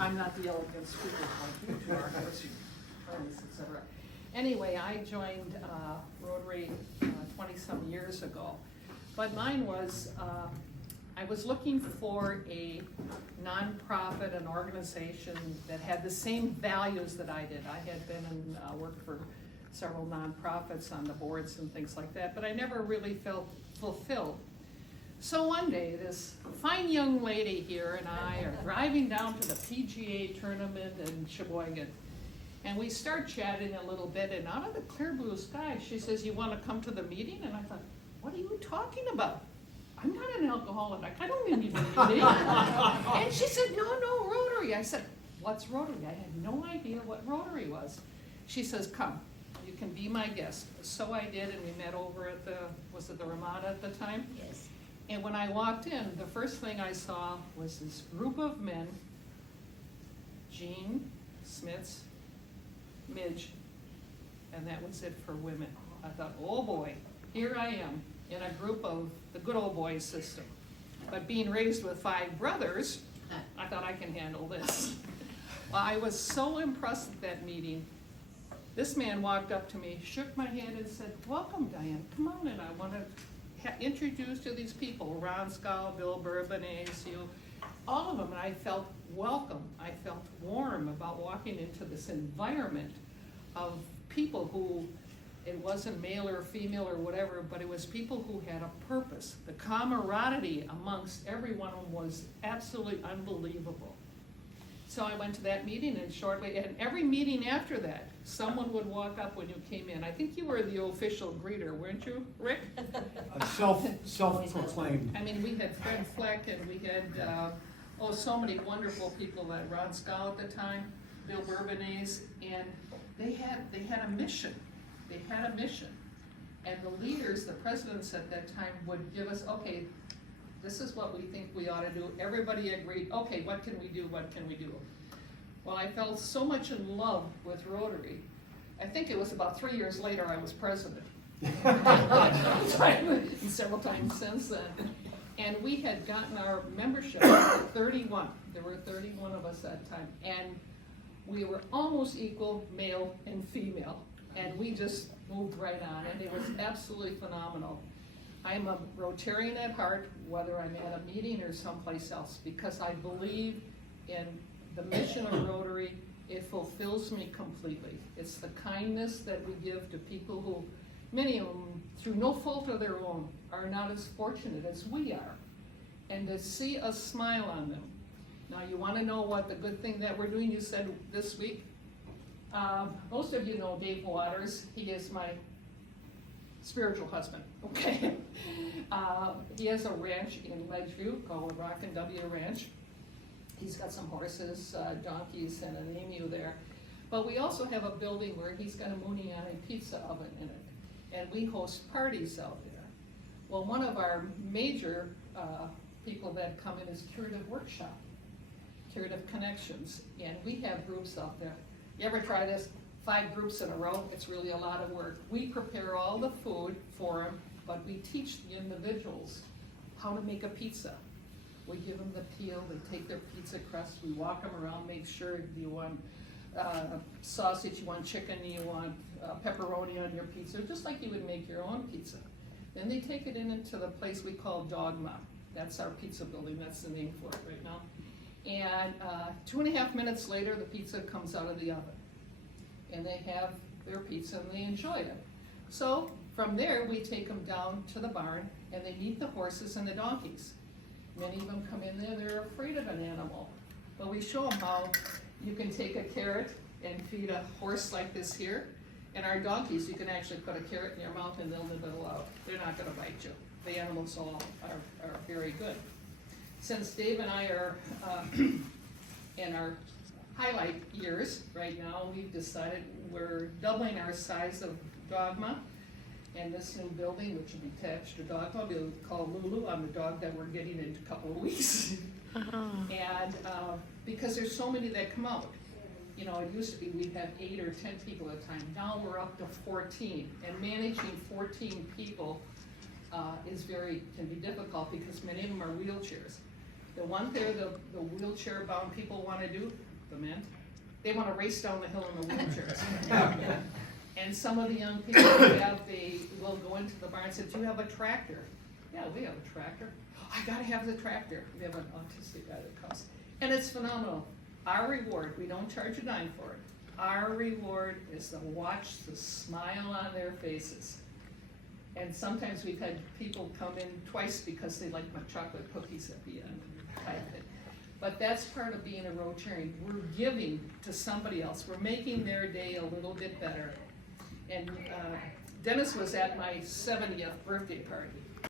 I'm not the elegant speaker like you two are, friends, etc. Anyway, I joined Rotary 20-some years ago, but mine was, I was looking for a nonprofit, an organization that had the same values that I did. I had been and worked for several nonprofits on the boards and things like that, but I never really felt fulfilled. So one day, this fine young lady here and I are driving down to the PGA tournament in Sheboygan. And we start chatting a little bit, and out of the clear blue sky, she says, "You want to come to the meeting?" And I thought, what are you talking about? I'm not an alcoholic. I don't need a meeting. And she said, no, Rotary. I said, "What's Rotary?" I had no idea what Rotary was. She says, "Come, you can be my guest." So I did, and we met over at was it the Ramada at the time? Yes. And when I walked in, the first thing I saw was this group of men, Jean, Smits, Midge, and that was it for women. I thought, oh boy, here I am in a group of the good old boys system. But being raised with 5 brothers, I thought I can handle this. Well, I was so impressed at that meeting. This man walked up to me, shook my hand and said, "Welcome, Diane, come on in. I want to introduce to these people, Ron Scow, Bill Bourbonnais, you, all of them." And I felt welcome. I felt warm about walking into this environment of people who, it wasn't male or female or whatever, but it was people who had a purpose. The camaraderie amongst everyone was absolutely unbelievable. So I went to that meeting, and shortly, and every meeting after that, someone would walk up when you came in. I think you were the official greeter, weren't you, Rick? Self-proclaimed. I mean, we had Fred Fleck, and we had, so many wonderful people, that Ron Scow at the time, Bill Bourbonnais, and they had a mission. They had a mission. And the leaders, the presidents at that time would give us, okay, this is what we think we ought to do. Everybody agreed, okay, what can we do, what can we do? Well, I fell so much in love with Rotary. I think it was about 3 years later I was president. And several times since then. And we had gotten our membership to 31. There were 31 of us that time. And we were almost equal, male and female. And we just moved right on, and it was absolutely phenomenal. I'm a Rotarian at heart, whether I'm at a meeting or someplace else, because I believe in the mission of Rotary. It fulfills me completely. It's the kindness that we give to people who, many of them, through no fault of their own, are not as fortunate as we are. And to see a smile on them. Now, you want to know what the good thing that we're doing? You said this week. Most of you know Dave Waters. He is my spiritual husband, okay? He has a ranch in Ledgeview called Rock and W Ranch. He's got some horses, donkeys, and an emu there. But we also have a building where he's got a Muniani pizza oven in it, and we host parties out there. Well, one of our major people that come in is Curative Workshop, Curative Connections, and we have groups out there. You ever try this? 5 groups in a row? It's really a lot of work. We prepare all the food for them, but we teach the individuals how to make a pizza. We give them the peel, they take their pizza crust, we walk them around, make sure you want sausage, you want chicken, you want pepperoni on your pizza, just like you would make your own pizza. Then they take it into the place we call Dogma. That's our pizza building, that's the name for it right now. And 2.5 minutes later, the pizza comes out of the oven. And they have their pizza and they enjoy it. So from there, we take them down to the barn and they meet the horses and the donkeys. Many of them come in there, they're afraid of an animal. But we show them how you can take a carrot and feed a horse like this here. And our donkeys, you can actually put a carrot in your mouth and they'll nibble it out. They're not gonna bite you. The animals all are very good. Since Dave and I are in our highlight years right now, we've decided we're doubling our size of Dogma, and this new building, which will be attached to Dogma, will be called Lulu. I'm the dog that we're getting in a couple of weeks. And because there's so many that come out. You know, it used to be we'd have 8 or 10 people at a time. Now we're up to 14, and managing 14 people can be difficult because many of them are wheelchairs. The one thing the wheelchair bound people wanna do, the men, they wanna race down the hill in the wheelchairs. And some of the young people will go into the barn and say, do you have a tractor? Yeah, we have a tractor. Oh, I gotta have the tractor. We have an autistic guy that comes. And it's phenomenal. Our reward, we don't charge a dime for it. Our reward is to watch the smile on their faces. And sometimes we've had people come in twice because they like my chocolate cookies at the end. But that's part of being a Rotarian. We're giving to somebody else. We're making their day a little bit better. And Dennis was at my 70th birthday party.